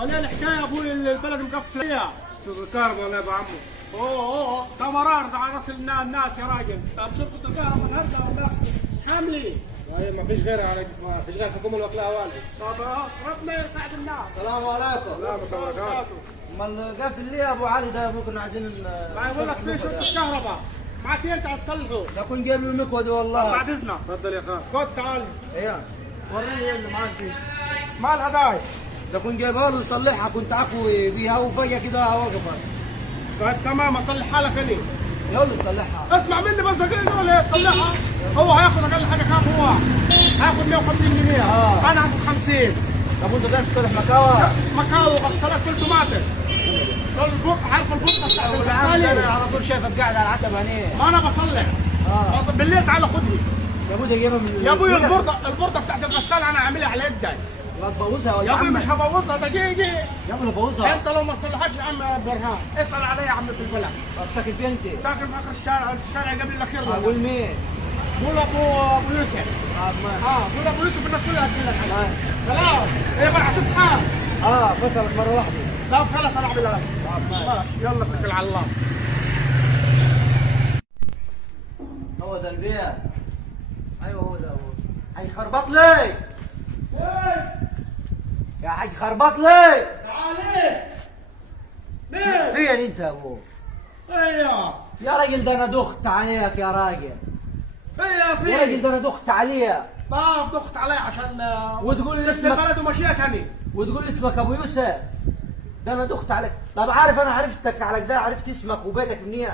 ولا الحكايه يا ابوي البلد مقفله فيها. شوف الكهرباء ولا يا ابو عمو. اوه تمرار على راس الناس يا راجل. طب شرطه الكهرباء النهارده والناس حاملين. طيب ما فيش غيرها عليك، ما فيش غير حكومه الوكلاء والدي. طب ربنا يساعد الناس. السلام عليكم. لا بس امال قافل ليه يا ابو علي ده؟ ممكن عايزين ما يقول لك في شرطه الكهرباء معك انت تصلحه. ده كنت جايب له المكوى ده والله. بعد اذنك تفضل يا خال. خد تعال ايوه وريني ايه اللي معاك فيه. مالها داي؟ ده كنت جايبها له يصلحها، كنت اكوي بيها وفجاه كده وقفت. طيب تمام اصلح حالك ليه؟ يلا صلحها. اسمع مني بس دقيقه ولا يصلحها. هو هياخد اقل حاجه كام هو؟ هياخد 150 جنيه. انا هاخد 50. طب وانت داير تصلح مكاوى؟ مكاوي غسالات كل توماتيك. عارف البطه بتاعت الغساله؟ انا على طول شايفك قاعد على العتبه هنا. ما انا بصلح. بالليل تعال خدني. يا ابوي ده جايبها من يا ابوي البرده بتاعت الغساله انا عاملها على يدي. لا تبوظها يا ابوي مش هبوظها دقيقه. يا ابوي بوظها. انت لو ما صلحتش يا عم برهان اسال عليا يا عم في البلد. طب ساكن فين انت؟ ساكن في اخر الشارع قبل الاخير. اقول مين؟ قول ابو يوسف. قول ابو يوسف الناس كلها تقول لك عليه. خلاص ايه بقى هتصحى؟ فصلك مره واحده. طب خلاص انا اعمل لك. يلا اتكل على الله. هو ده البيت. ايوه هو ده ابوه. هيخربط لي يا حاج، خربط لي. تعالي مين؟ فين انت يا ابوه؟ ايوه يا راجل ده انا دخت عليك يا راجل. ايوه يا راجل فين؟ ده انا دخت عليك. طب ضغط علي عشان وتقول لي سيستم اسمك، البلد ومشيتني. وتقول اسمك ابو يوسف. ده انا دخت عليك. طب عارف انا عرفتك على كده، عرفت اسمك وبيتك منين؟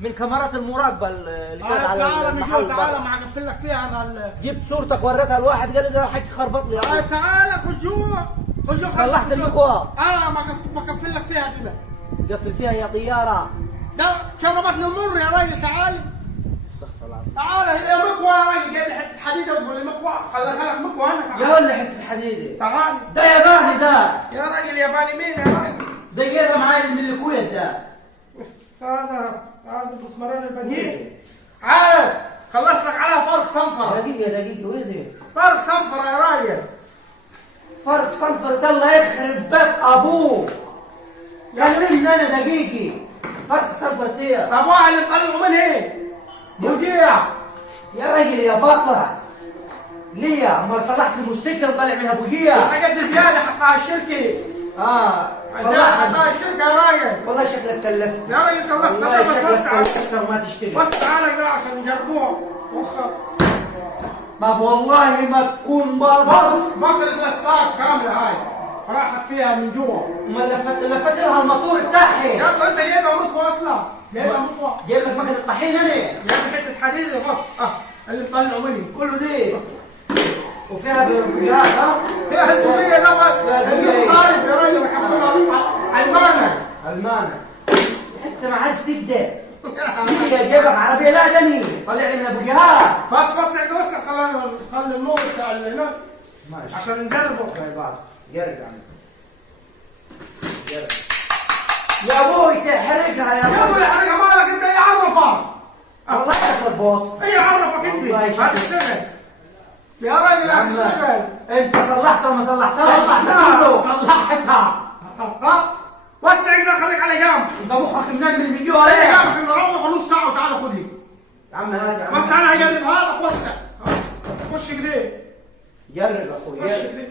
من كاميرات المراقبه اللي كانت على تعالى المحل. تعالى ما اقفل لك فيها انا. جبت صورتك وريتها لواحد قال لي ده حاج خربط لي. تعالى خش جوا خش جوا. صلحت المكوى. ما اقفل لك فيها كده. قفل فيها يا طياره. ده شربتني المر يا راجل. تعالي استغفر الله العظيم. تعالى هي مكوى يا راجل. جايب لي حته حديده وتقول لي مكوى. خليها لك مكوى انا. يا ولد حته الحديده. تعالى ده ياباني ده. يا راجل ياباني مين يا راجل؟ ده جايبها معايا من الكويت ده. هذا مسمارين البنين. عارف خلص لك عليها فرق صنفره. دقيقه وين ده؟ فرق صنفره يا راجل. فرق صنفر ده الله يخرب بيت ابوك. كلمني انا دقيقي. فرق صنفر تيه. طب واحد اللي طلعوا من هيك مذيع. يا راجل يا بطل ليه؟ امال صلحت الموسيقى طالع منها بوجيه. الحاجات دي زياده حطها على الشركه. زياده حطها على الشركه يا راجل. والله شكلك كلفت. يا راجل كلفت. والله بس شكلك وما تشتغل. بس تعالى كده عشان نجربوها. طب والله ما تكون باظت. بكره الاسلاك كامله هاي راحت فيها من جوا. ما لفت لها الموتور بتاعها. يا اخي انت جايبها مكوى اصلا. جايبها مكوى. جايب لك مكنه الطحين انا. جايب حته حديد غط اللي طلعوا مني. كله دي وفيها بيات. فيها البويه ده الطالب يا راجل كمان المانه. المانه انت ما عاد تقدر. جايبك عربيه لا دني طلع لنا بوجيهات. بس احنا بس خلي النور بتاع اللي هناك ماشي عشان نجربه. زي بعض. يرجع يا ابوي تحرقها يا ابوي حرقها مالك انت. ايه عرفك؟ والله يا بوس. ايه عرفك انت؟ هتشتغل يا راجل. هتشتغل. انت صلحتها وما صلحتها؟ صلحتها. وسع كده خليك على جنب. انت مخك منام من الفيديو على عليه. جنب عشان نروح نص ساعه وتعالى خدها. يا عم هات يا عم. بس انا هجربها لك. وسع خش كده. جرب اخوي خش جرب. كده.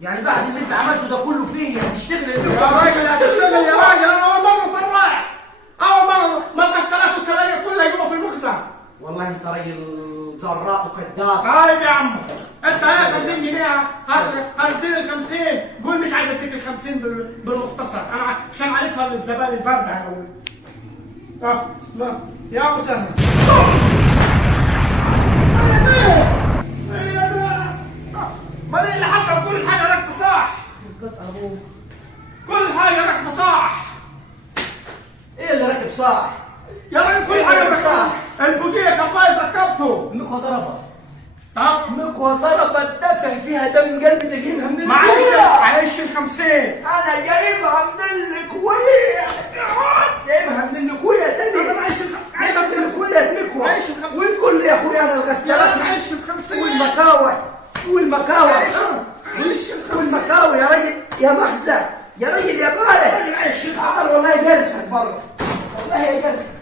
يعني بعد اللي انت عملته ده كله فيه هتشتغل يا راجل هتشتغل يا راجل. انا اول مره صلح. اول مره ما الغسالات والكرايات كلها يجوا في المخزن. والله انت راجل زراء وكذاب. طيب يا عم انت هات 50 جنيه. هديني 50. قول مش عايز اديك ال 50 بالمختصر. انا عشان عارفها الزبائن البارده. بسم الله يا ابو سهل. ايه ده؟ ما ده اللي حصل. كل حاجه راكبه صح. كل حاجه راكبه صح. ايه اللي راكب صح؟ يا راجل كل حاجه راكبه صح. البوجيه كان بايظ ركبته. المكوى ضربت. طب المكوى ضربت دفع فيها دم قلبي تجيبها من معلش ال 50. انا جايبها من الكويت. جايبها من الكويت تاني. عايش من الكويت مكوى. عايش ال 50. وتقول لي يا اخوي انا الغسالات عايش ال 50. والمكاوح عايش ال يا محزن يا راجل يا طالع. راجل عايش شيخ. تعال والله جالسك بره، والله يا جالسك.